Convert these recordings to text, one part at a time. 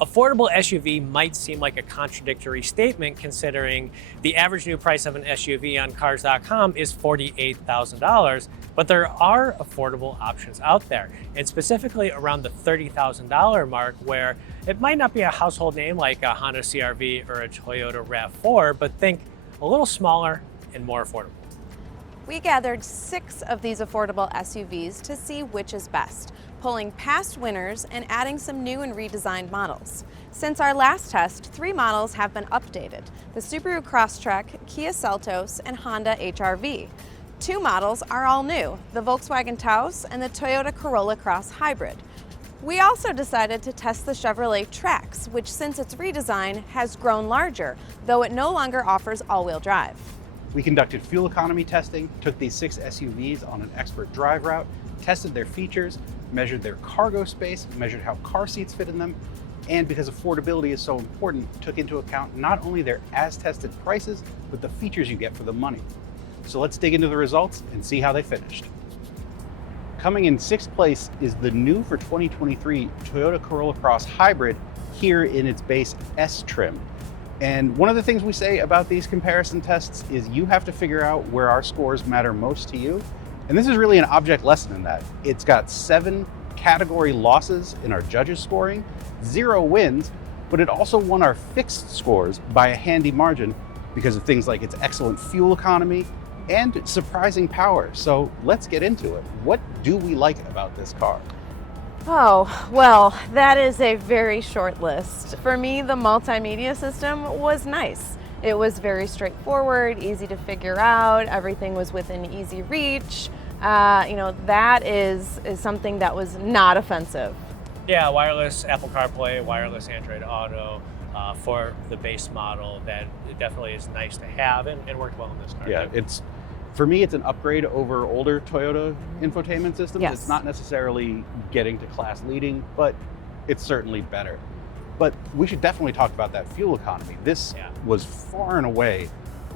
Affordable SUV might seem like a contradictory statement considering the average new price of an SUV on Cars.com is $48,000, but there are affordable options out there, and specifically around the $30,000 mark where it might not be a household name like a Honda CR-V or a Toyota RAV4, but think a little smaller and more affordable. We gathered 6 of these affordable SUVs to see which is best, pulling past winners and adding some new and redesigned models. Since our last test, 3 models have been updated: the Subaru Crosstrek, Kia Seltos, and Honda HR-V. 2 models are all new: the Volkswagen Taos and the Toyota Corolla Cross Hybrid. We also decided to test the Chevrolet Trax, which since its redesign has grown larger, though it no longer offers all-wheel drive. We conducted fuel economy testing, took these 6 SUVs on an expert drive route, tested their features, measured their cargo space, measured how car seats fit in them, and because affordability is so important, took into account not only their as-tested prices, but the features you get for the money. So let's dig into the results and see how they finished. Coming in 6th place is the new for 2023 Toyota Corolla Cross Hybrid here in its base S trim. And one of the things we say about these comparison tests is you have to figure out where our scores matter most to you. And this is really an object lesson in that. It's got 7 category losses in our judges scoring, 0 wins, but it also won our fixed scores by a handy margin because of things like its excellent fuel economy and surprising power. So let's get into it. What do we like about this car? Oh, well, that is a very short list. For me, the multimedia system was nice. It was very straightforward, easy to figure out, everything was within easy reach. That is something that was not offensive. Yeah, wireless Apple CarPlay, wireless Android Auto for the base model, that it definitely is nice to have and worked well in this car. Yeah, too. For me, it's an upgrade over older Toyota infotainment systems. Yes. It's not necessarily getting to class leading, but it's certainly better. But we should definitely talk about that fuel economy. This was far and away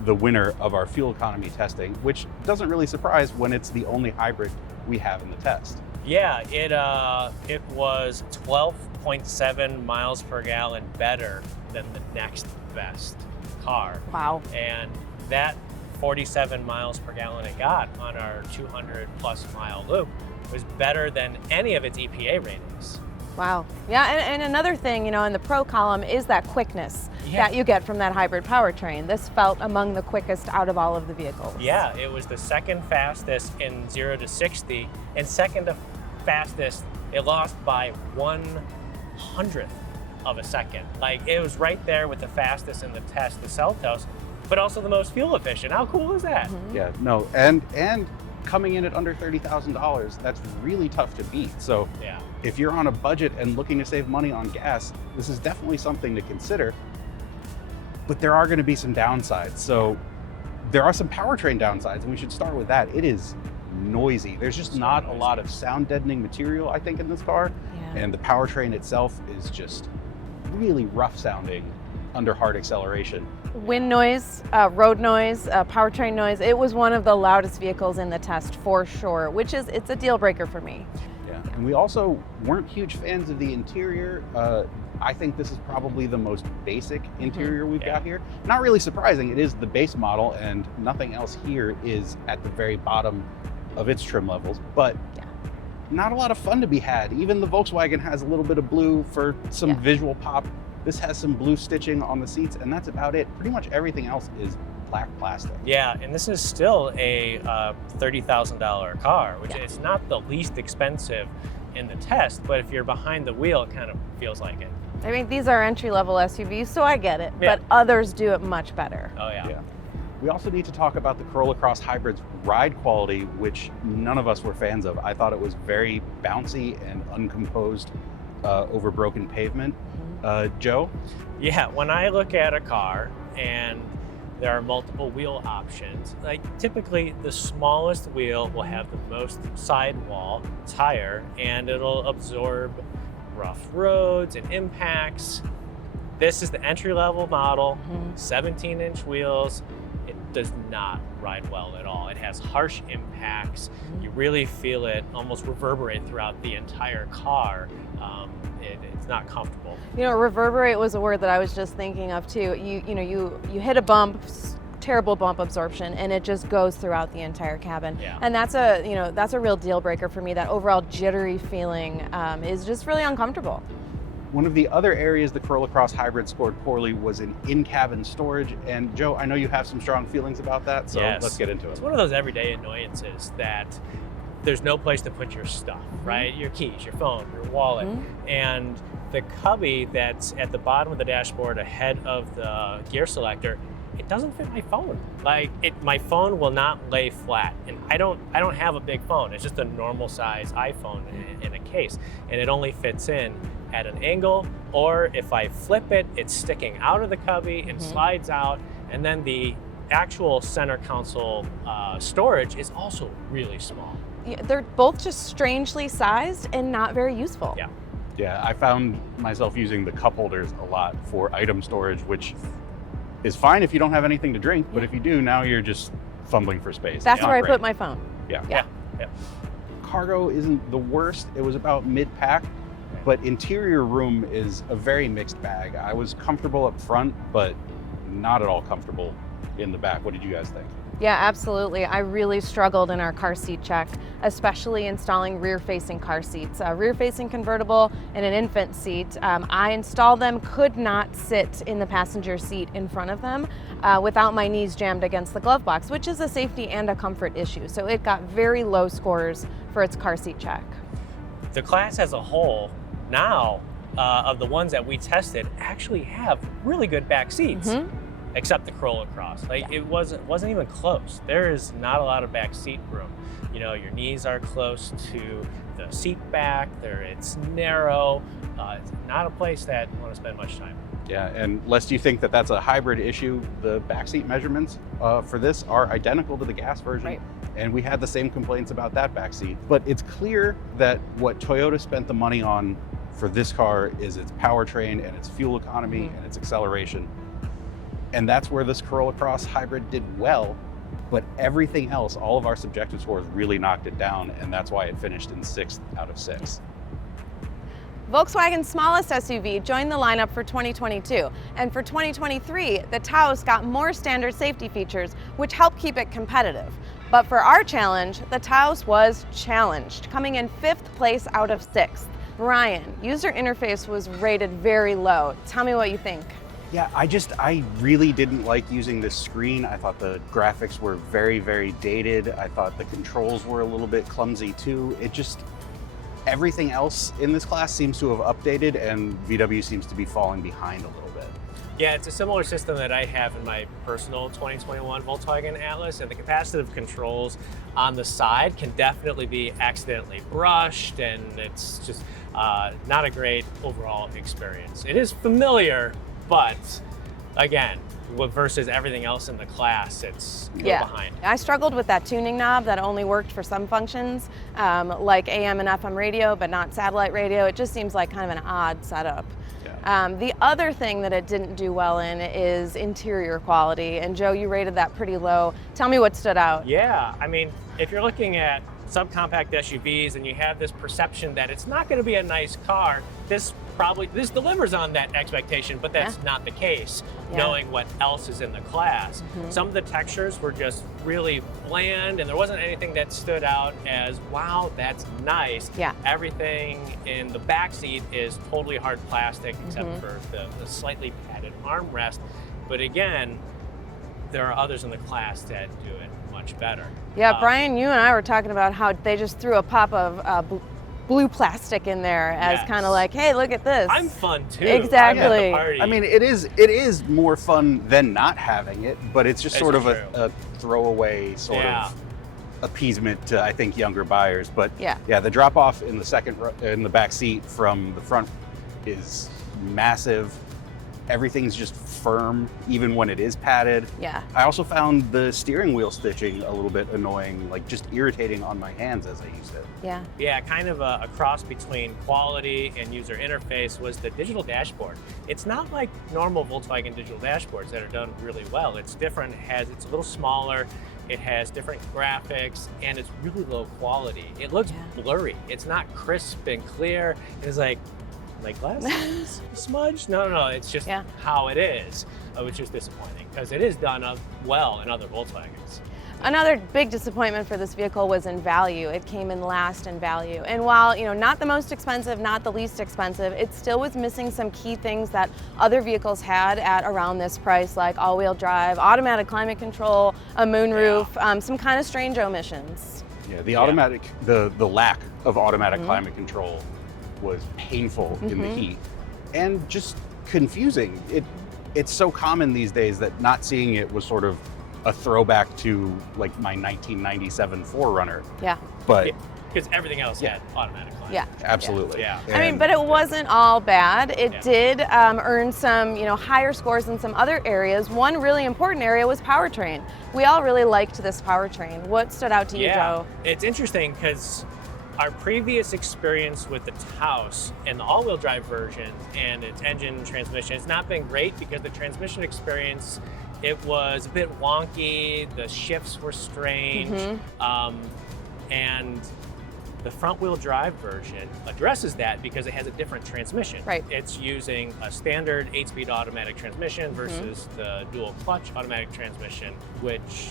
the winner of our fuel economy testing, which doesn't really surprise when it's the only hybrid we have in the test. Yeah, it was 12.7 miles per gallon better than the next best car. Wow. And that 47 miles per gallon it got on our 200 plus mile loop was better than any of its EPA ratings. Wow. Yeah, and another thing, in the pro column is that quickness that you get from that hybrid powertrain. This felt among the quickest out of all of the vehicles. Yeah, it was the second fastest in 0 to 60, and second to fastest, it lost by 1/100th of a second. Like, it was right there with the fastest in the test, the Seltos, but also the most fuel efficient. How cool is that? Mm-hmm. Yeah, no, and coming in at under $30,000, that's really tough to beat. So Yeah. if you're on a budget and looking to save money on gas, this is definitely something to consider. But there are going to be some downsides. So there are some powertrain downsides, and we should start with that. It is noisy. There's just not a lot of sound deadening material, I think, in this car. Yeah. And the powertrain itself is just really rough sounding under hard acceleration. Wind noise, road noise, powertrain noise. It was one of the loudest vehicles in the test for sure, it's a deal breaker for me. Yeah. And we also weren't huge fans of the interior. I think this is probably the most basic interior we've got here. Not really surprising, it is the base model and nothing else here is at the very bottom of its trim levels, but not a lot of fun to be had. Even the Volkswagen has a little bit of blue for some visual pop. This has some blue stitching on the seats, and that's about it. Pretty much everything else is black plastic. Yeah, and this is still a $30,000 car, which is not the least expensive in the test, but if you're behind the wheel, it kind of feels like it. I mean, these are entry-level SUVs, so I get it, Yeah. but others do it much better. Oh yeah. We also need to talk about the Corolla Cross Hybrid's ride quality, which none of us were fans of. I thought it was very bouncy and uncomposed over broken pavement. Joe? Yeah, when I look at a car and there are multiple wheel options, like typically the smallest wheel will have the most sidewall, it's higher, and it'll absorb rough roads and impacts. This is the entry-level model, 17-inch wheels. It does not ride well at all. It has harsh impacts. You really feel it almost reverberate throughout the entire car. it's not comfortable. Reverberate was a word that I was just thinking of too. You hit a bump, terrible bump absorption, and it just goes throughout the entire cabin. Yeah. And that's a real deal breaker for me. That overall jittery feeling is just really uncomfortable. One of the other areas the Corolla Cross Hybrid scored poorly was in-cabin storage. And Joe, I know you have some strong feelings about that, so Yes. let's get into it. It's one of those everyday annoyances that there's no place to put your stuff, right? Your keys, your phone, your wallet, and the cubby that's at the bottom of the dashboard ahead of the gear selector, it doesn't fit my phone. My phone will not lay flat, and I don't have a big phone. It's just a normal size iPhone in a case, and it only fits in at an angle, or if I flip it, it's sticking out of the cubby and slides out, and then the actual center console storage is also really small. Yeah, they're both just strangely sized and not very useful. Yeah. Yeah, I found myself using the cup holders a lot for item storage, which is fine if you don't have anything to drink, but if you do, now you're just fumbling for space. That's It's not where I great. put my phone. Yeah. Cargo isn't the worst. It was about mid-pack, but interior room is a very mixed bag. I was comfortable up front, but not at all comfortable in the back. What did you guys think? Yeah, absolutely. I really struggled in our car seat check, especially installing rear-facing car seats. Rear-facing convertible and an infant seat. I installed them, could not sit in the passenger seat in front of them without my knees jammed against the glove box, which is a safety and a comfort issue. So it got very low scores for its car seat check. The class as a whole now, of the ones that we tested, actually have really good back seats. Except the Corolla Cross. It wasn't even close. There is not a lot of back seat room. Your knees are close to the seat back. It's narrow. It's not a place that you want to spend much time. Yeah, and lest you think that that's a hybrid issue, the backseat measurements for this are identical to the gas version. Right. And we had the same complaints about that backseat. But it's clear that what Toyota spent the money on for this car is its powertrain and its fuel economy and its acceleration. And that's where this Corolla Cross Hybrid did well, but everything else, all of our subjective scores really knocked it down, and that's why it finished in 6th out of 6. Volkswagen's smallest SUV joined the lineup for 2022, and for 2023, the Taos got more standard safety features, which helped keep it competitive. But for our challenge, the Taos was challenged, coming in 5th place out of 6th. Ryan, user interface was rated very low. Tell me what you think. Yeah, I really didn't like using this screen. I thought the graphics were very, very dated. I thought the controls were a little bit clumsy too. Everything else in this class seems to have updated, and VW seems to be falling behind a little bit. Yeah, it's a similar system that I have in my personal 2021 Volkswagen Atlas, and the capacitive controls on the side can definitely be accidentally brushed, and it's just not a great overall experience. It is familiar, but again, versus everything else in the class, it's a little behind. I struggled with that tuning knob that only worked for some functions, like AM and FM radio, but not satellite radio. It just seems like kind of an odd setup. The other thing that it didn't do well in is interior quality. And Joe, you rated that pretty low. Tell me what stood out. Yeah, I mean, if you're looking at subcompact SUVs and you have this perception that it's not going to be a nice car, this delivers on that expectation, but that's not the case, knowing what else is in the class. Some of the textures were just really bland, and there wasn't anything that stood out as, wow, that's nice. Everything in the back seat is totally hard plastic, except for the slightly padded armrest. But again, there are others in the class that do it much better. Yeah, Brian, you and I were talking about how they just threw a pop of blue plastic in there as kind of like, hey, look at this. I'm fun too. Exactly. I'm at the party. I mean, it is more fun than not having it, but it's just sort of a throwaway sort of appeasement to, I think, younger buyers. But the drop off in the back seat from the front is massive. Everything's just firm, even when it is padded. I also found the steering wheel stitching a little bit annoying, like just irritating on my hands as I used it. Yeah, kind of a cross between quality and user interface was the digital dashboard. It's not like normal Volkswagen digital dashboards that are done really well. It's different. It's a little smaller. It has different graphics, and it's really low quality. It looks blurry. It's not crisp and clear. It's like, my glasses smudged. No, it's just Yeah. how it is, which is disappointing because it is done well in other Volkswagens. Another big disappointment for this vehicle was in value. It came in last in value. And while, not the most expensive, not the least expensive, it still was missing some key things that other vehicles had at around this price, like all-wheel drive, automatic climate control, a moonroof, some kind of strange omissions. Yeah, the lack of automatic climate control was painful in the heat and just confusing. It's so common these days that not seeing it was sort of a throwback to like my 1997 4Runner. Yeah. But Because everything else had automatic climate. Yeah. absolutely. Yeah. I mean, but it wasn't all bad. It Yeah. did earn some, higher scores in some other areas. One really important area was powertrain. We all really liked this powertrain. What stood out to you, Joe? It's interesting because our previous experience with the Taos and the all-wheel drive version and its engine and transmission has not been great because the transmission experience, it was a bit wonky, the shifts were strange, and the front-wheel drive version addresses that because it has a different transmission. Right. It's using a standard 8-speed automatic transmission versus the dual clutch automatic transmission, which,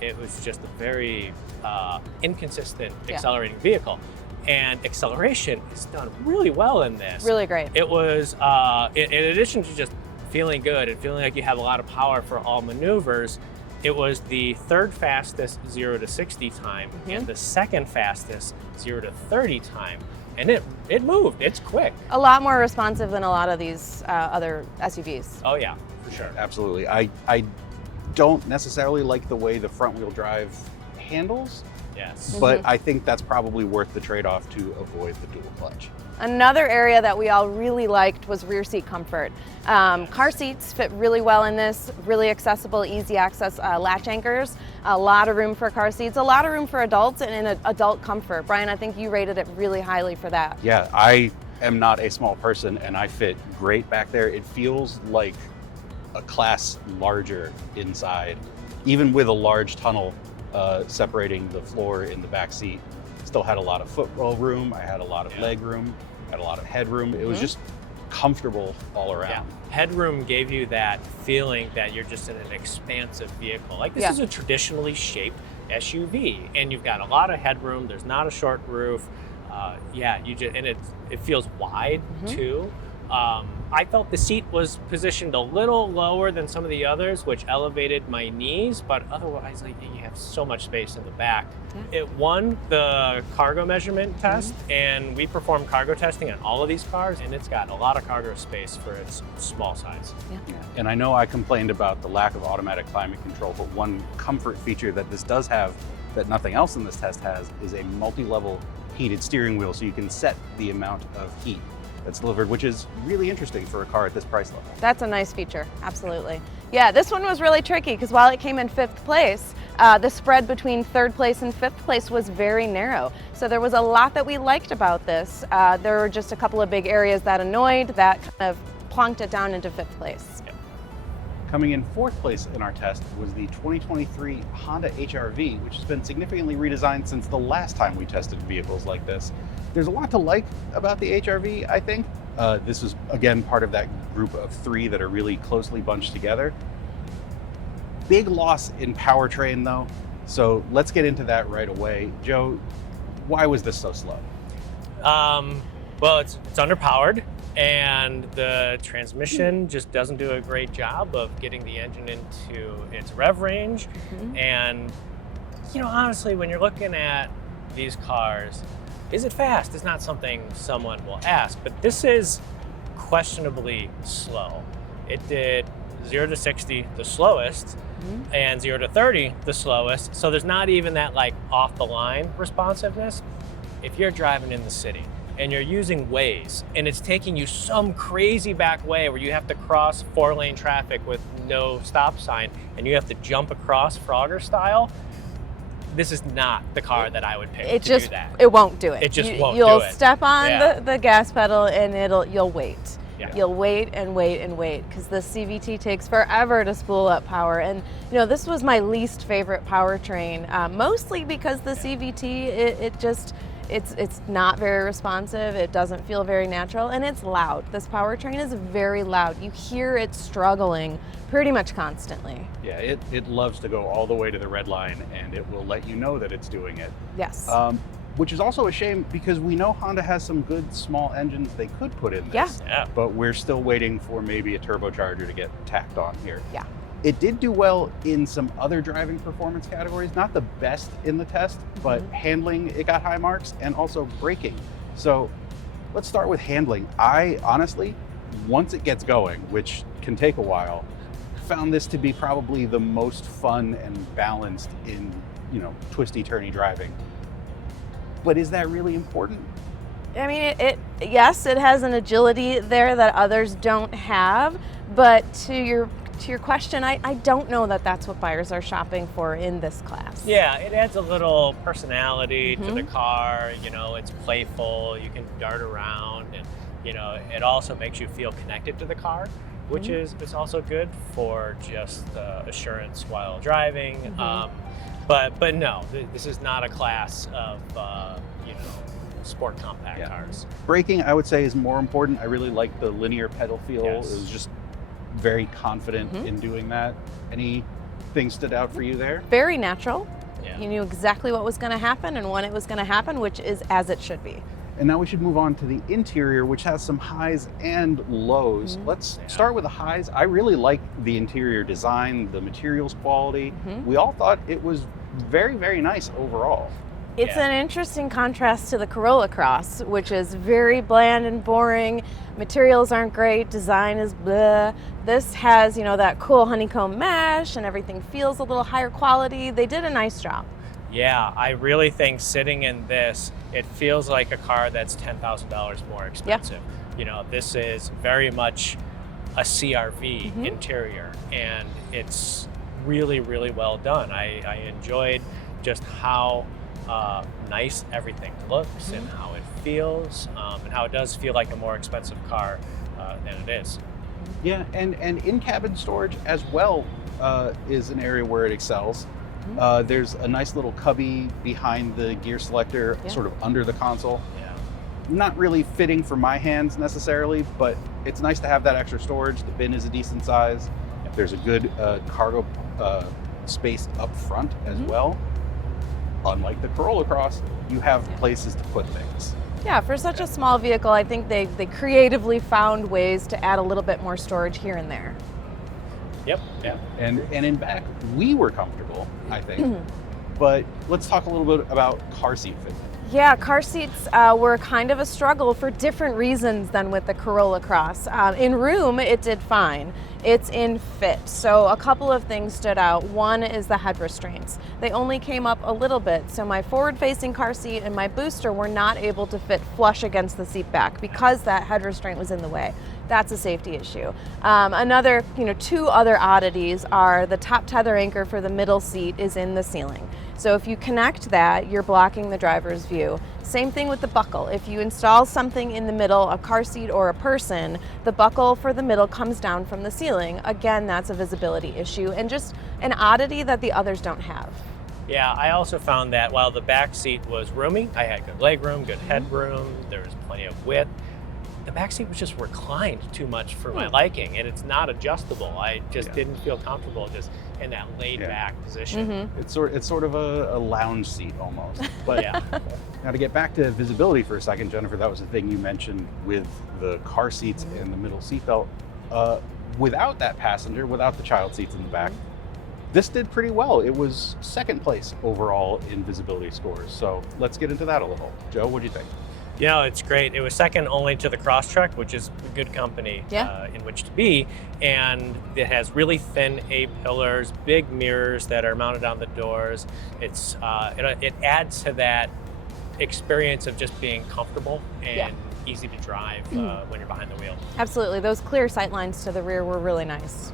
it was just a very inconsistent accelerating vehicle. And acceleration is done really well in this. Really great. It was, in addition to just feeling good and feeling like you have a lot of power for all maneuvers, it was the third fastest 0 to 60 time and the second fastest 0 to 30 time. And it moved, it's quick. A lot more responsive than a lot of these other SUVs. Oh yeah, for sure. Absolutely. I don't necessarily like the way the front wheel drive handles, Yes. but I think that's probably worth the trade-off to avoid the dual clutch. Another area that we all really liked was rear seat comfort. Car seats fit really well in this, really accessible, easy access latch anchors, a lot of room for car seats, a lot of room for adults and in adult comfort. Brian, I think you rated it really highly for that. Yeah, I am not a small person and I fit great back there. It feels like a class larger inside, even with a large tunnel separating the floor in the back seat. Still had a lot of footwell room. I had a lot of leg room, had a lot of headroom. It was just comfortable all around. Yeah. Headroom gave you that feeling that you're just in an expansive vehicle. Like this is a traditionally shaped SUV, and you've got a lot of headroom. There's not a short roof. It feels wide too. I felt the seat was positioned a little lower than some of the others, which elevated my knees, but otherwise, you have so much space in the back. Yeah. It won the cargo measurement test, and we performed cargo testing on all of these cars, and it's got a lot of cargo space for its small size. Yeah. And I know I complained about the lack of automatic climate control, but one comfort feature that this does have that nothing else in this test has is a multi-level heated steering wheel, so you can set the amount of heat that's delivered, which is really interesting for a car at this price level. That's a nice feature, absolutely. Yeah, this one was really tricky because while it came in 5th place, the spread between 3rd place and 5th place was very narrow. So there was a lot that we liked about this. There were just a couple of big areas that annoyed, that kind of plonked it down into 5th place. Yep. Coming in 4th place in our test was the 2023 Honda HR-V, which has been significantly redesigned since the last time we tested vehicles like this. There's a lot to like about the HR-V, I think. This is, again, part of that group of 3 that are really closely bunched together. Big loss in powertrain, though. So let's get into that right away. Joe, why was this so slow? Well, it's underpowered, and the transmission just doesn't do a great job of getting the engine into its rev range. And, honestly, when you're looking at these cars, is it fast? It's not something someone will ask, but this is questionably slow. It did 0 to 60 the slowest and 0 to 30 the slowest. So there's not even that off the line responsiveness. If you're driving in the city and you're using Waze and it's taking you some crazy back way where you have to cross 4-lane traffic with no stop sign and you have to jump across Frogger style, this is not the car that I would pick to do that. It won't do it. It just won't You'll do it. step on the gas pedal and you'll wait. Yeah. You'll wait and wait and wait because the CVT takes forever to spool up power. And this was my least favorite powertrain, mostly because the CVT, It's not very responsive, it doesn't feel very natural, and it's loud. This powertrain is very loud. You hear it struggling pretty much constantly. Yeah, it loves to go all the way to the red line, and it will let you know that it's doing it. Yes. Which is also a shame because we know Honda has some good small engines they could put in this. Yeah. But we're still waiting for maybe a turbocharger to get tacked on here. Yeah. It did do well in some other driving performance categories, not the best in the test, but handling, it got high marks, and also braking. So let's start with handling. I honestly, once it gets going, which can take a while, found this to be probably the most fun and balanced in, twisty, turny driving. But is that really important? I mean, yes, it has an agility there that others don't have, but to your question, I don't know that that's what buyers are shopping for in this class. Yeah, it adds a little personality to the car. It's playful. You can dart around, and it also makes you feel connected to the car, which is also good for just assurance while driving. But no, this is not a class of sport compact cars. Braking, I would say, is more important. I really like the linear pedal feel. Yes. It was just very confident in doing that. Anything stood out for you there? Very natural. Yeah. You knew exactly what was going to happen and when it was going to happen, which is as it should be. And now we should move on to the interior, which has some highs and lows. Let's start with the highs. I really like the interior design, the materials quality. We all thought it was very, very nice overall. It's an interesting contrast to the Corolla Cross, which is very bland and boring. Materials aren't great, design is bleh. This has, that cool honeycomb mesh, and everything feels a little higher quality. They did a nice job. Yeah, I really think sitting in this, it feels like a car that's $10,000 more expensive. This is very much a CRV interior, and it's really, really well done. I enjoyed just how nice everything looks and how it feels, and how it does feel like a more expensive car than it is. Yeah, and in-cabin storage as well is an area where it excels. There's a nice little cubby behind the gear selector, sort of under the console. Yeah. Not really fitting for my hands necessarily, but it's nice to have that extra storage. The bin is a decent size. There's a good cargo space up front as well. Unlike the Corolla Cross, you have places to put things. Yeah, for such a small vehicle, I think they creatively found ways to add a little bit more storage here and there. Yep. Yeah. And in back, we were comfortable, I think. But let's talk a little bit about car seat fitment. Yeah, car seats were kind of a struggle for different reasons than with the Corolla Cross. In room, it did fine. It's in fit. So a couple of things stood out. One is the head restraints. They only came up a little bit. So my forward-facing car seat and my booster were not able to fit flush against the seat back because that head restraint was in the way. That's a safety issue. Two other oddities are the top tether anchor for the middle seat is in the ceiling. So if you connect that, you're blocking the driver's view. Same thing with the buckle. If you install something in the middle, a car seat or a person, the buckle for the middle comes down from the ceiling. Again, that's a visibility issue and just an oddity that the others don't have. Yeah, I also found that while the back seat was roomy, I had good leg room, good headroom, there was plenty of width. The back seat was just reclined too much for my liking, and it's not adjustable. I just didn't feel comfortable just in that laid back position. It's sort of a lounge seat almost. But now to get back to visibility for a second, Jennifer, that was the thing you mentioned with the car seats and the middle seatbelt. Without that passenger, without the child seats in the back, this did pretty well. It was second place overall in visibility scores. So let's get into that a little. Joe, what do you think? It's great. It was second only to the Crosstrek, which is a good company in which to be. And it has really thin A-pillars, big mirrors that are mounted on the doors. It adds to that experience of just being comfortable and easy to drive when you're behind the wheel. Absolutely. Those clear sight lines to the rear were really nice.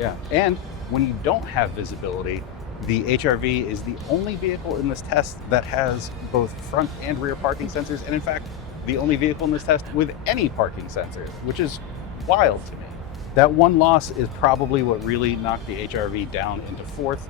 Yeah, and when you don't have visibility, the HR-V is the only vehicle in this test that has both front and rear parking sensors, and in fact, the only vehicle in this test with any parking sensors, which is wild to me. That one loss is probably what really knocked the HR-V down into fourth,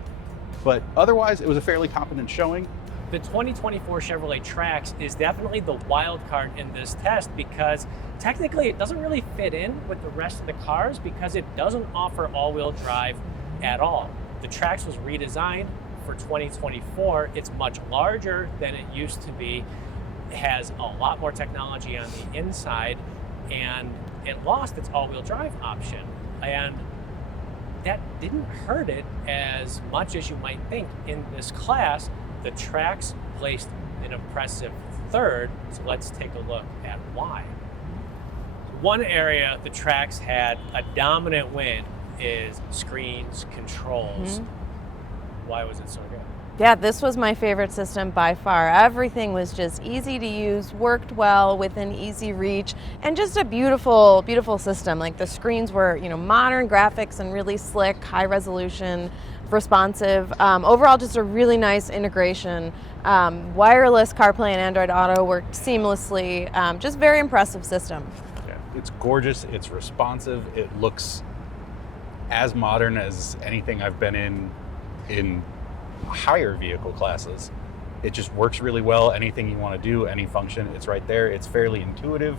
but otherwise it was a fairly competent showing. the 2024 Chevrolet Trax is definitely the wild card in this test because technically it doesn't really fit in with the rest of the cars because it doesn't offer all-wheel drive at all. The Trax was redesigned for 2024. It's much larger than it used to be. It has a lot more technology on the inside, and it lost its all-wheel drive option. And that didn't hurt it as much as you might think. In this class, the Trax placed an impressive third, so let's take a look at why. One area the Trax had a dominant win is screens, controls. Why was it so good? Yeah, this was my favorite system by far. Everything was just easy to use, worked well within easy reach, and just a beautiful, beautiful system. Like the screens were, modern graphics and really slick, high resolution, responsive. Overall, just a really nice integration. Wireless CarPlay and Android Auto worked seamlessly. Just very impressive system. Yeah, it's gorgeous. It's responsive. It looks as modern as anything I've been in higher vehicle classes. It just works really well. Anything you want to do, any function, it's right there. It's fairly intuitive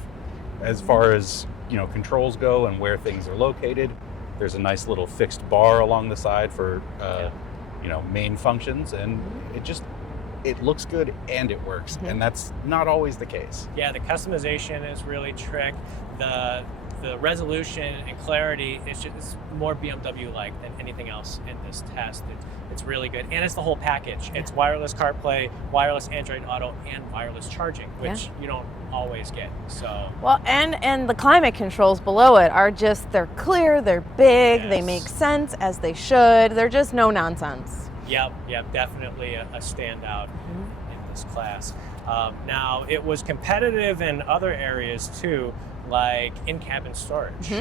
as far as controls go and where things are located. There's a nice little fixed bar along the side for main functions, and it looks good and it works, and that's not always the case. Yeah, the customization is really trick. The resolution and clarity is just more BMW-like than anything else in this test. It's really good, and it's the whole package. It's wireless CarPlay, wireless Android Auto, and wireless charging, which you don't always get. So well, and the climate controls below it are they're clear, they're big, they make sense as they should. They're just no nonsense. Yep, definitely a standout in this class. Now, it was competitive in other areas too, like in-cabin storage.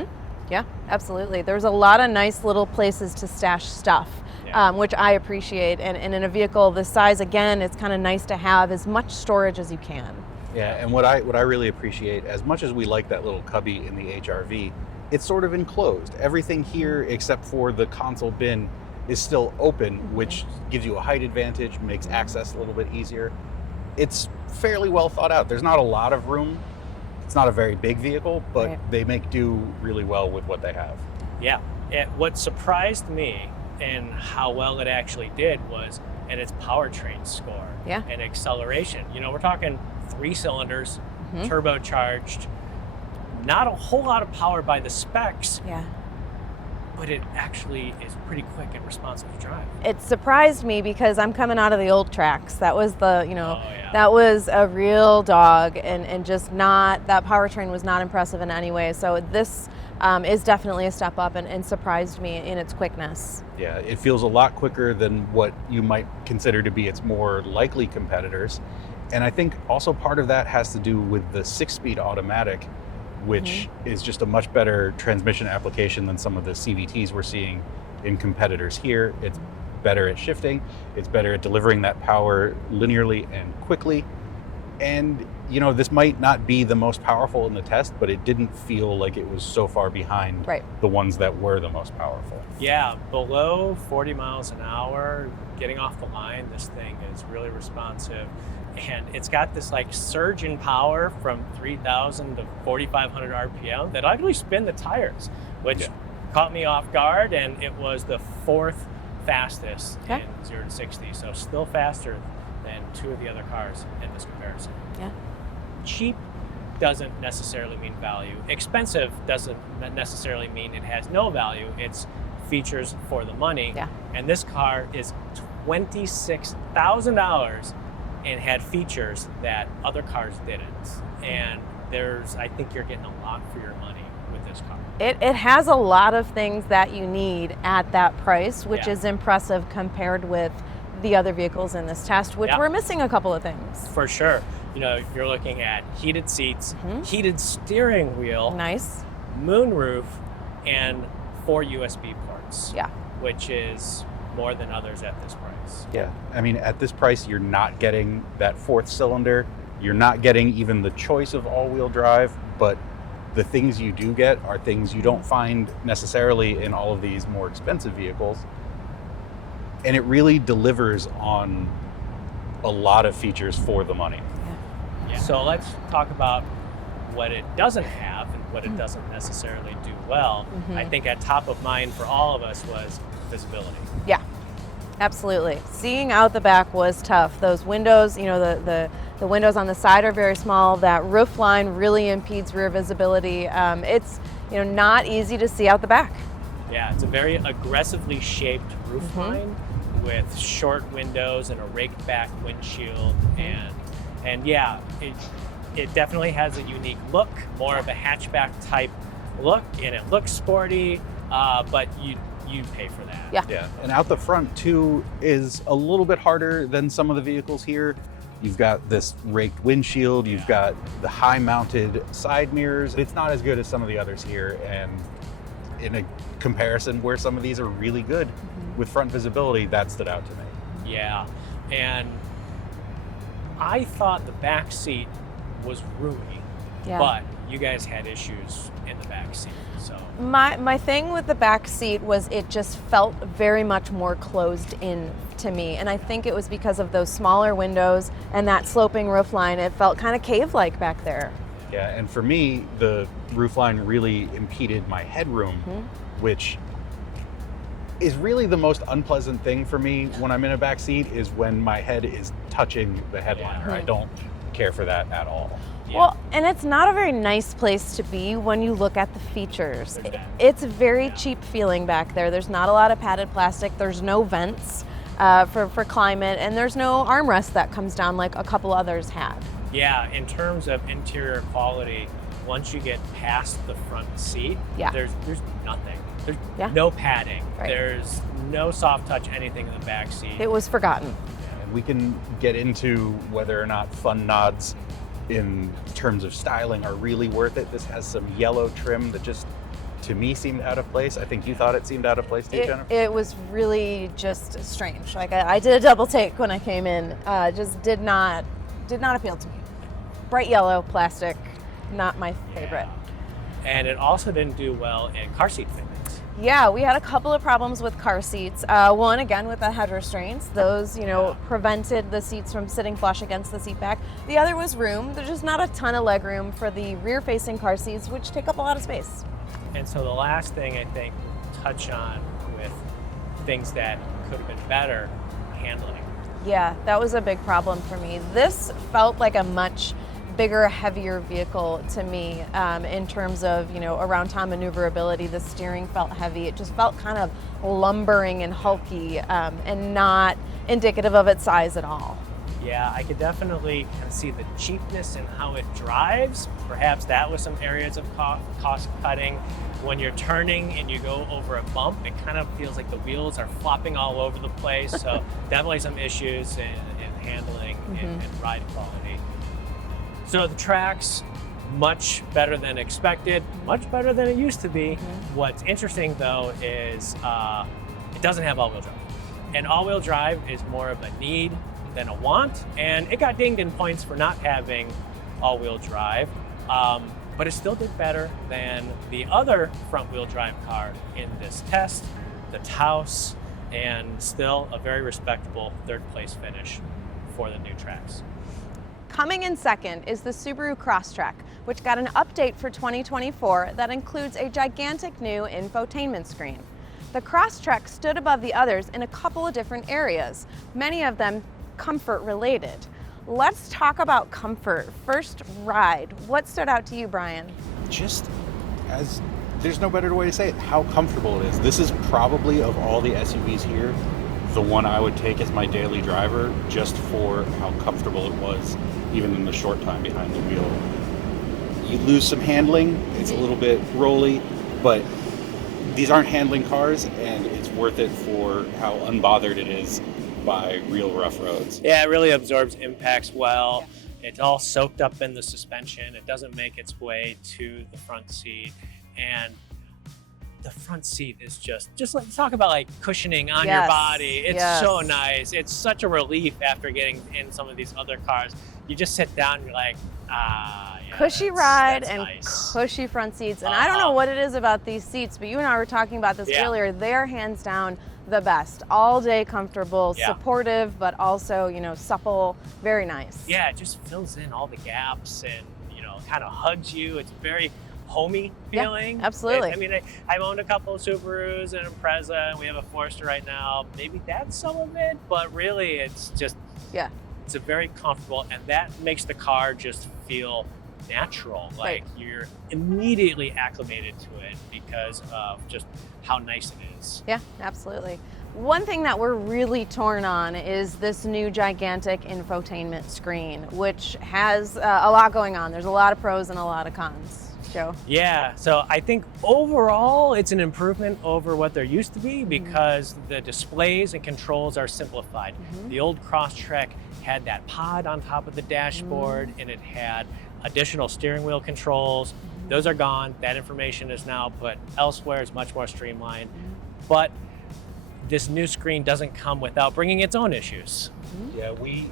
Yeah, absolutely. There's a lot of nice little places to stash stuff, which I appreciate. And in a vehicle this size, again, it's kind of nice to have as much storage as you can. Yeah, and what I really appreciate, as much as we like that little cubby in the HR-V, it's sort of enclosed. Everything here, except for the console bin, is still open, which gives you a height advantage, makes access a little bit easier. It's fairly well thought out. There's not a lot of room. It's not a very big vehicle, but they make do really well with what they have. Yeah, what surprised me in how well it actually did was in its powertrain score and acceleration. We're talking 3 cylinders, turbocharged, not a whole lot of power by the specs. But it actually is pretty quick and responsive to drive. It surprised me because I'm coming out of the old Trax. That was that was a real dog, and just not, that powertrain was not impressive in any way. So this is definitely a step up and surprised me in its quickness. Yeah, it feels a lot quicker than what you might consider to be its more likely competitors. And I think also part of that has to do with the 6-speed automatic, which is just a much better transmission application than some of the CVTs we're seeing in competitors here. It's better at shifting, it's better at delivering that power linearly and quickly. And this might not be the most powerful in the test, but it didn't feel like it was so far behind the ones that were the most powerful. Yeah, below 40 miles an hour, getting off the line, this thing is really responsive. And it's got this surge in power from 3,000 to 4,500 RPM that actually spin the tires, which caught me off guard. And it was the 4th fastest in 0 to 60. So still faster than 2 of the other cars in this comparison. Cheap doesn't necessarily mean value. Expensive doesn't necessarily mean it has no value. It's features for the money. And this car is $26,000 and had features that other cars didn't. And I think you're getting a lot for your money with this car. It has a lot of things that you need at that price, which is impressive compared with the other vehicles in this test, which we're missing a couple of things. For sure. You're looking at heated seats, heated steering wheel, nice, moonroof, and 4 USB ports. Yeah. Which is more than others at this price. Yeah, I mean, at this price, you're not getting that 4th cylinder. You're not getting even the choice of all-wheel drive, but the things you do get are things you don't find necessarily in all of these more expensive vehicles. And it really delivers on a lot of features for the money. Yeah. So let's talk about what it doesn't have and what it doesn't necessarily do well. I think at top of mind for all of us was visibility. Yeah, absolutely. Seeing out the back was tough. Those windows, you know, the windows on the side are very small. That roof line really impedes rear visibility. It's, you know, not easy to see out the back. Yeah, it's a very aggressively shaped roof line with short windows and a raked back windshield, and yeah, it definitely has a unique look, more of a hatchback type look, and it looks sporty, but you'd pay for that. Yeah. And out the front too is a little bit harder than some of the vehicles here. You've got this raked windshield, you've got the high mounted side mirrors. It's not as good as some of the others here, and in a comparison where some of these are really good with front visibility, that stood out to me. Yeah, and I thought the back seat was roomy, but you guys had issues in the back seat. So My thing with the back seat was it just felt very much more closed in to me, and I think it was because of those smaller windows and that sloping roof line. It felt kind of cave-like back there. Yeah, and for me, the roofline really impeded my headroom, which is really the most unpleasant thing for me when I'm in a back seat, is when my head is touching the headliner. I don't care for that at all. yeah. Well, and it's not a very nice place to be when you look at the features. It's very cheap feeling back there. There's not a lot of padded plastic. There's no vents for climate, and there's no armrest that comes down like a couple others have. Yeah, in terms of interior quality, once you get past the front seat, there's nothing. There's no padding. Right. There's no soft touch anything in the back seat. It was forgotten. And we can get into whether or not Fun Nods in terms of styling are really worth it. This has some yellow trim that just, to me, seemed out of place. I think you thought it seemed out of place too, Jennifer? It was really just strange. Like I did a double take when I came in. Just did not appeal to me. Bright yellow plastic, not my favorite. And it also didn't do well in car seat fittings. Yeah, we had a couple of problems with car seats. One, again, with the head restraints. Those, prevented the seats from sitting flush against the seat back. The other was room. There's just not a ton of leg room for the rear-facing car seats, which take up a lot of space. And so the last thing I think we'll touch on with things that could have been better, handling. Yeah, that was a big problem for me. This felt like a much bigger, heavier vehicle to me in terms of, around town maneuverability. The steering felt heavy. It just felt kind of lumbering and hulky and not indicative of its size at all. Yeah, I could definitely kind of see the cheapness in how it drives. Perhaps that was some areas of cost cutting. When you're turning and you go over a bump, it kind of feels like the wheels are flopping all over the place. So definitely some issues in handling and ride quality. So the track's much better than expected, much better than it used to be. What's interesting though is it doesn't have all-wheel drive. And all-wheel drive is more of a need than a want, and it got dinged in points for not having all-wheel drive, but it still did better than the other front-wheel drive car in this test, the Taos, and still a very respectable third place finish for the new tracks. Coming in second is the Subaru Crosstrek, which got an update for 2024 that includes a gigantic new infotainment screen. The Crosstrek stood above the others in a couple of different areas, many of them comfort related. Let's talk about comfort. First, ride. What stood out to you, Brian? There's no better way to say it, how comfortable it is. This is probably, of all the SUVs here, the one I would take as my daily driver, just for how comfortable it was, even in the short time behind the wheel. You lose some handling, it's a little bit rolly, but these aren't handling cars, and it's worth it for how unbothered it is by real rough roads. Yeah, it really absorbs impacts well. It's all soaked up in the suspension. It doesn't make its way to the front seat. And the front seat is just like, talk about like cushioning on your body. It's so nice. It's such a relief after getting in some of these other cars. You just sit down and you're like, cushy ride and nice. Cushy front seats. And I don't know what it is about these seats, but you and I were talking about this earlier. They're hands down the best. All day comfortable, Yeah. supportive, but also, you know, supple, very nice. Yeah, it just fills in all the gaps and, kind of hugs you. It's very homey Yeah, feeling. absolutely. I mean, I've owned a couple of Subarus and Impreza, and we have a Forester right now. Maybe that's some of it, but really it's just, Yeah. it's a very comfortable, and that makes the car just feel natural. Like you're immediately acclimated to it because of just how nice it is. Yeah, absolutely. One thing that we're really torn on is this new gigantic infotainment screen, which has a lot going on. There's a lot of pros and a lot of cons. Joe? Yeah, so I think overall it's an improvement over what there used to be because the displays and controls are simplified. The old Crosstrek had that pod on top of the dashboard and it had additional steering wheel controls. Those are gone. That information is now put elsewhere. It's much more streamlined. But this new screen doesn't come without bringing its own issues. Yeah, we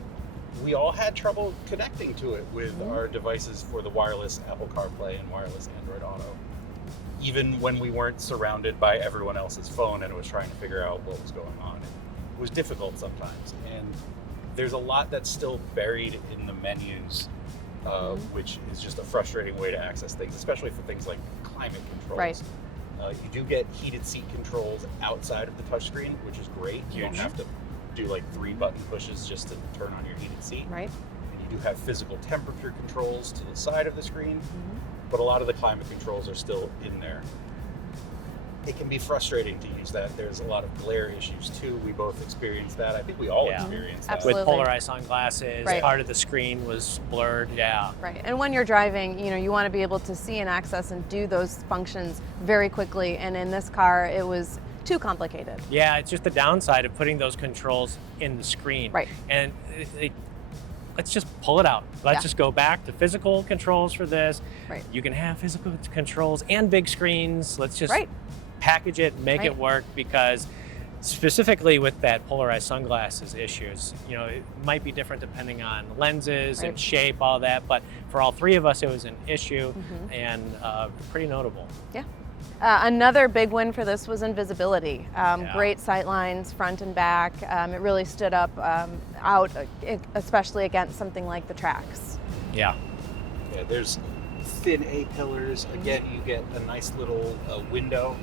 all had trouble connecting to it with our devices for the wireless Apple CarPlay and wireless Android Auto. Even when we weren't surrounded by everyone else's phone and was trying to figure out what was going on. It was difficult sometimes. And there's a lot that's still buried in the menus, which is just a frustrating way to access things, especially for things like climate controls. Right. You do get heated seat controls outside of the touchscreen, which is great. You don't have to do like 3 button pushes just to turn on your heated seat. Right. And you do have physical temperature controls to the side of the screen, but a lot of the climate controls are still in there. It can be frustrating to use that. There's a lot of glare issues too. We both experienced that. I think we all experienced that. Absolutely. With polarized sunglasses, Right. part of the screen was blurred. Yeah. Right. And when you're driving, you know, you want to be able to see and access and do those functions very quickly. And in this car, it was too complicated. Yeah, it's just the downside of putting those controls in the screen. Right. And let's just pull it out. Let's Yeah. just go back to physical controls for this. Right. You can have physical controls and big screens. Let's just Right. package it, make Right. it work, because specifically with that polarized sunglasses issues, it might be different depending on lenses and Right. shape, all that, but for all three of us, it was an issue and pretty notable. Yeah. Another big win for this was invisibility. Yeah. Great sight lines, front and back. It really stood up out, especially against something like the Trax. Yeah. Yeah, there's thin A-pillars. Again, you get a nice little window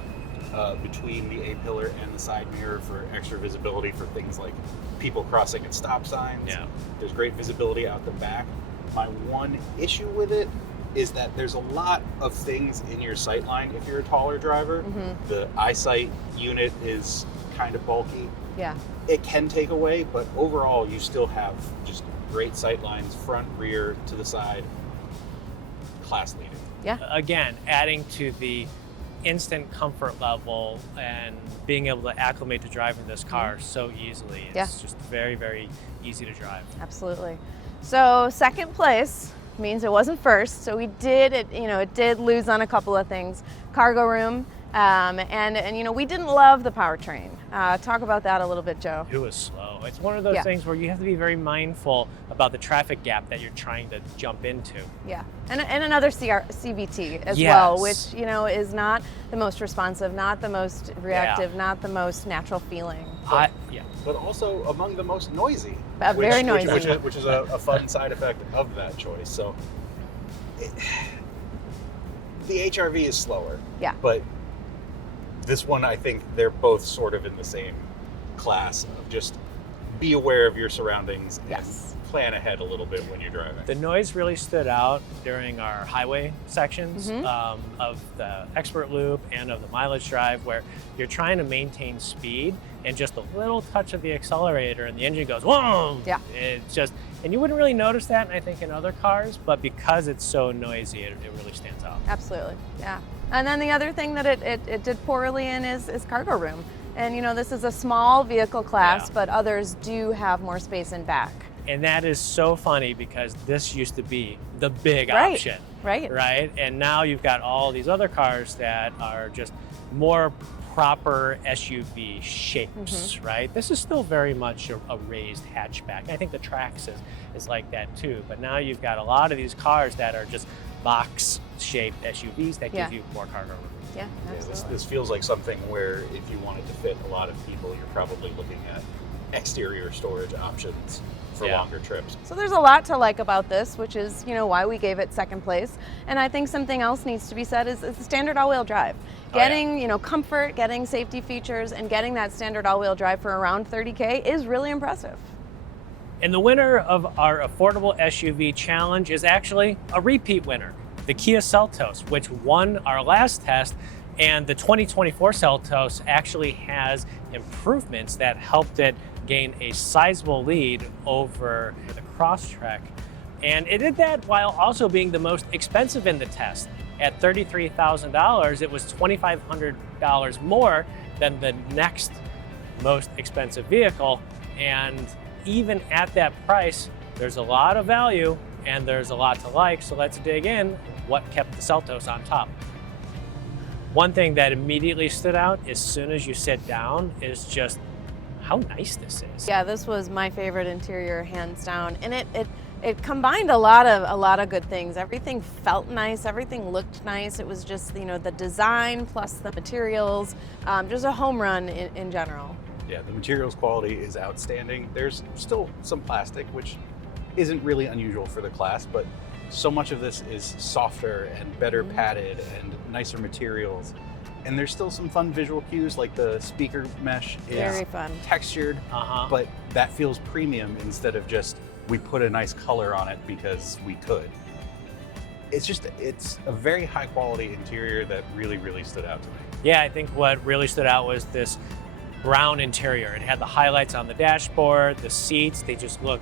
between the A-pillar and the side mirror for extra visibility for things like people crossing at stop signs. Yeah. There's great visibility out the back. My one issue with it is that there's a lot of things in your sight line if you're a taller driver. The eyesight unit is kind of bulky. Yeah. It can take away, but overall you still have just great sight lines, front, rear, to the side. Class leading. Yeah. Again, adding to the instant comfort level and being able to acclimate to driving this car so easily. It's just very, very easy to drive. Absolutely. So second place means it wasn't first. So it did lose on a couple of things. Cargo room, and we didn't love the powertrain. Talk about that a little bit, Joe. It was slow. It's one of those things where you have to be very mindful about the traffic gap that you're trying to jump into. Yeah, and another CVT as Yes. well, which is not the most responsive, not the most reactive, not the most natural feeling. But also among the most noisy. Very noisy. Which is a fun side effect of that choice. So the HRV is slower. Yeah. But this one, I think they're both sort of in the same class of just be aware of your surroundings and plan ahead a little bit when you're driving. The noise really stood out during our highway sections of the Expert Loop and of the mileage drive, where you're trying to maintain speed and just a little touch of the accelerator and the engine goes, whoa! Yeah. It's just, and you wouldn't really notice that, I think, in other cars, but because it's so noisy, it really stands out. Absolutely, yeah. And then the other thing that it did poorly in is cargo room. And this is a small vehicle class, but others do have more space in back. And that is so funny because this used to be the big option. Right? And now you've got all these other cars that are just more proper SUV shapes, right? This is still very much a raised hatchback. I think the Trax is like that too. But now you've got a lot of these cars that are just box-shaped SUVs that give you more cargo room. Yeah, Yeah, absolutely. this feels like something where if you wanted to fit a lot of people, you're probably looking at exterior storage options for Yeah. longer trips. So there's a lot to like about this, which is, why we gave it second place. And I think something else needs to be said is the standard all-wheel drive. Oh, yeah. Getting, comfort, getting safety features, and getting that standard all-wheel drive for around $30K is really impressive. And the winner of our affordable SUV challenge is actually a repeat winner, the Kia Seltos, which won our last test. And the 2024 Seltos actually has improvements that helped it gain a sizable lead over the Crosstrek. And it did that while also being the most expensive in the test. At $33,000, it was $2,500 more than the next most expensive vehicle. And even at that price, there's a lot of value and there's a lot to like. So let's dig in what kept the Seltos on top. One thing that immediately stood out as soon as you sit down is just how nice this is. Yeah, this was my favorite interior, hands down. And it combined a lot of good things. Everything felt nice, everything looked nice. It was just, the design plus the materials, just a home run in general. Yeah, the materials quality is outstanding. There's still some plastic, which isn't really unusual for the class, but so much of this is softer and better padded and nicer materials. And there's still some fun visual cues, like the speaker mesh is Very fun. textured, but that feels premium instead of just we put a nice color on it because we could. It's a very high quality interior that really, really stood out to me. Yeah, I think what really stood out was this brown interior. It had the highlights on the dashboard, the seats, they just look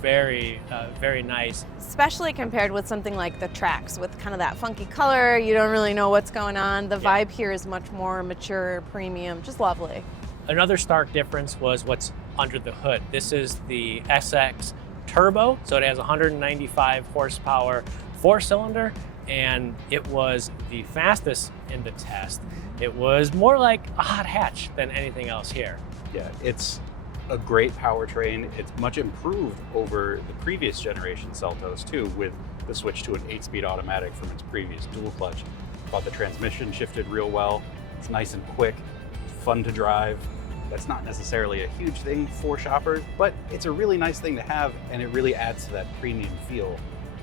very, very nice. Especially compared with something like the Trax with kind of that funky color. You don't really know what's going on. The vibe here is much more mature, premium, just lovely. Another stark difference was what's under the hood. This is the SX Turbo, so it has 195 horsepower, 4-cylinder, and it was the fastest in the test. It was more like a hot hatch than anything else here. Yeah, it's a great powertrain. It's much improved over the previous generation Seltos too, with the switch to an 8-speed automatic from its previous dual clutch. Thought the transmission shifted real well. It's nice and quick, fun to drive. That's not necessarily a huge thing for shoppers, but it's a really nice thing to have, and it really adds to that premium feel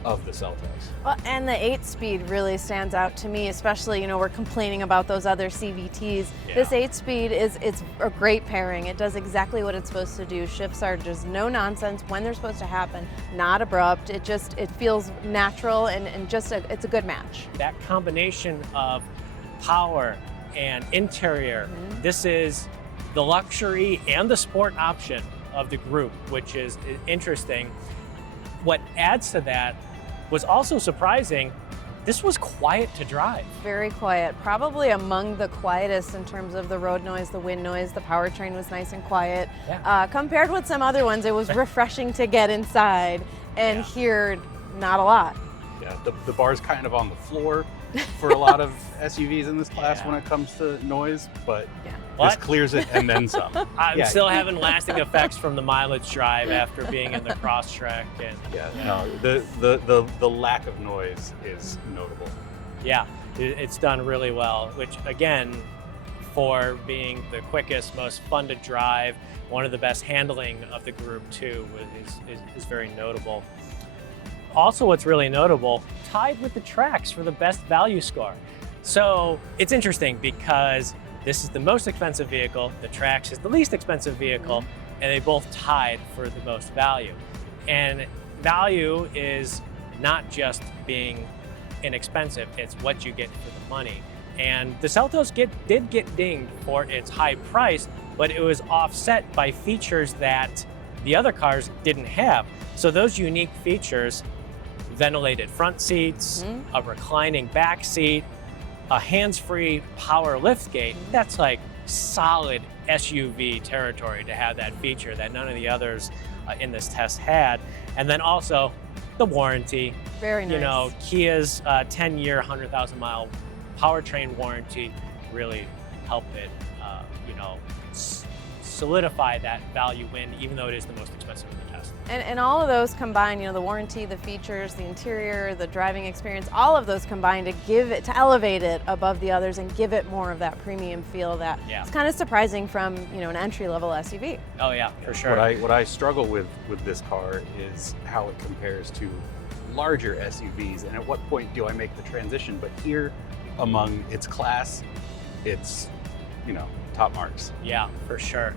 of the Seltos. Well, and the 8-speed really stands out to me, especially, we're complaining about those other CVTs. Yeah. This 8-speed it's a great pairing. It does exactly what it's supposed to do. Shifts are just no nonsense when they're supposed to happen, not abrupt. It feels natural and it's a good match. That combination of power and interior, this is the luxury and the sport option of the group, which is interesting. What adds to that was also surprising. This was quiet to drive. Very quiet, probably among the quietest in terms of the road noise, the wind noise. The powertrain was nice and quiet. Yeah. Compared with some other ones, it was refreshing to get inside and hear not a lot. Yeah, the bar's kind of on the floor for a lot of SUVs in this class when it comes to noise, but this What? clears it and then some. I'm still having lasting effects from the mileage drive after being in the Crosstrek. And the lack of noise is notable. yeah, it's done really well, which again, for being the quickest, most fun to drive, one of the best handling of the group too, is very notable. Also, what's really notable, tied with the Trax for the best value score. So it's interesting because this is the most expensive vehicle, the Trax is the least expensive vehicle, and they both tied for the most value. And value is not just being inexpensive, it's what you get for the money. And the Seltos did get dinged for its high price, but it was offset by features that the other cars didn't have. So those unique features, ventilated front seats, a reclining back seat, a hands-free power liftgate, that's like solid SUV territory to have that feature that none of the others in this test had. And then also the warranty. Very nice. Kia's 10-year, 100,000-mile powertrain warranty really helped it, solidify that value win, even though it is the most expensive in the test. And all of those combine, the warranty, the features, the interior, the driving experience, all of those combine to elevate it above the others and give it more of that premium feel that it's kind of surprising from, an entry-level SUV. Oh yeah, for sure. What I struggle with this car is how it compares to larger SUVs, and at what point do I make the transition? But here, among its class, it's, top marks. Yeah, for sure.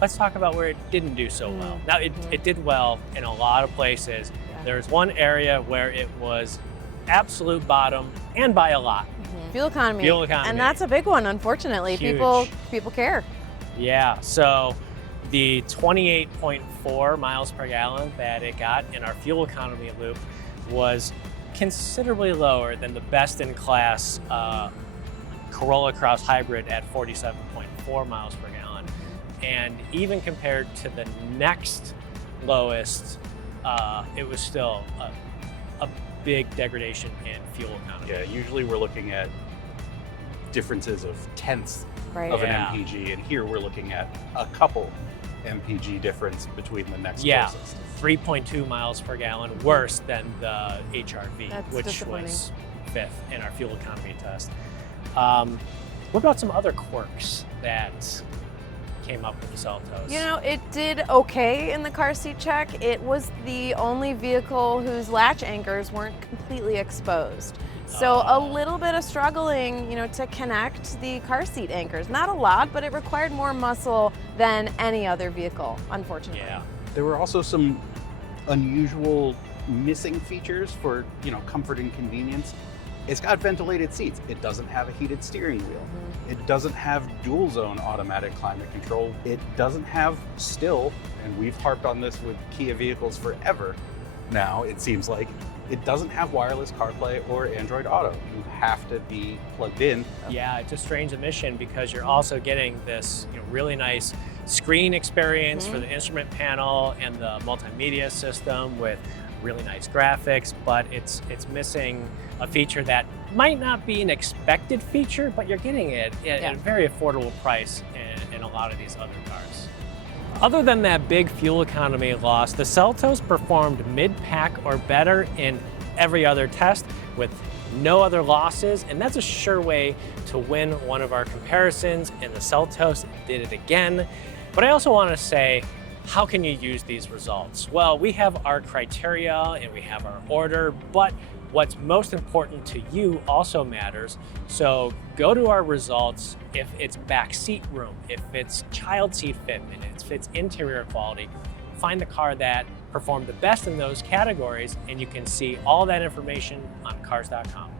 Let's talk about where it didn't do so well. Now, it did well in a lot of places. Yeah. There's one area where it was absolute bottom, and by a lot. Fuel economy. Fuel economy. And that's a big one, unfortunately. Huge. People care. Yeah, so the 28.4 miles per gallon that it got in our fuel economy loop was considerably lower than the best-in-class Corolla Cross Hybrid at 47.4 miles per gallon. And even compared to the next lowest, it was still a big degradation in fuel economy. Yeah, usually we're looking at differences of tenths of an MPG, and here we're looking at a couple MPG difference between the next closest. 3.2 miles per gallon worse than the HRV, That's which disappointing. was 5th in our fuel economy test. What about some other quirks that came up with the Seltos? It did okay in the car seat check. It was the only vehicle whose latch anchors weren't completely exposed. So a little bit of struggling, to connect the car seat anchors. Not a lot, but it required more muscle than any other vehicle, unfortunately. Yeah. There were also some unusual missing features for, comfort and convenience. It's got ventilated seats. It doesn't have a heated steering wheel. It doesn't have dual zone automatic climate control. It doesn't have still, and we've harped on this with Kia vehicles forever now, it seems like, it doesn't have wireless CarPlay or Android Auto. You have to be plugged in. Yeah, it's a strange omission because you're also getting this really nice screen experience for the instrument panel and the multimedia system with really nice graphics, but it's missing a feature that might not be an expected feature, but you're getting it at a very affordable price in a lot of these other cars. Other than that big fuel economy loss, the Seltos performed mid-pack or better in every other test with no other losses, and that's a sure way to win one of our comparisons, and the Seltos did it again. But I also want to say, how can you use these results? Well, we have our criteria and we have our order, but what's most important to you also matters. So go to our results. If it's back seat room, if it's child seat fitment, if it's interior quality, find the car that performed the best in those categories, and you can see all that information on cars.com.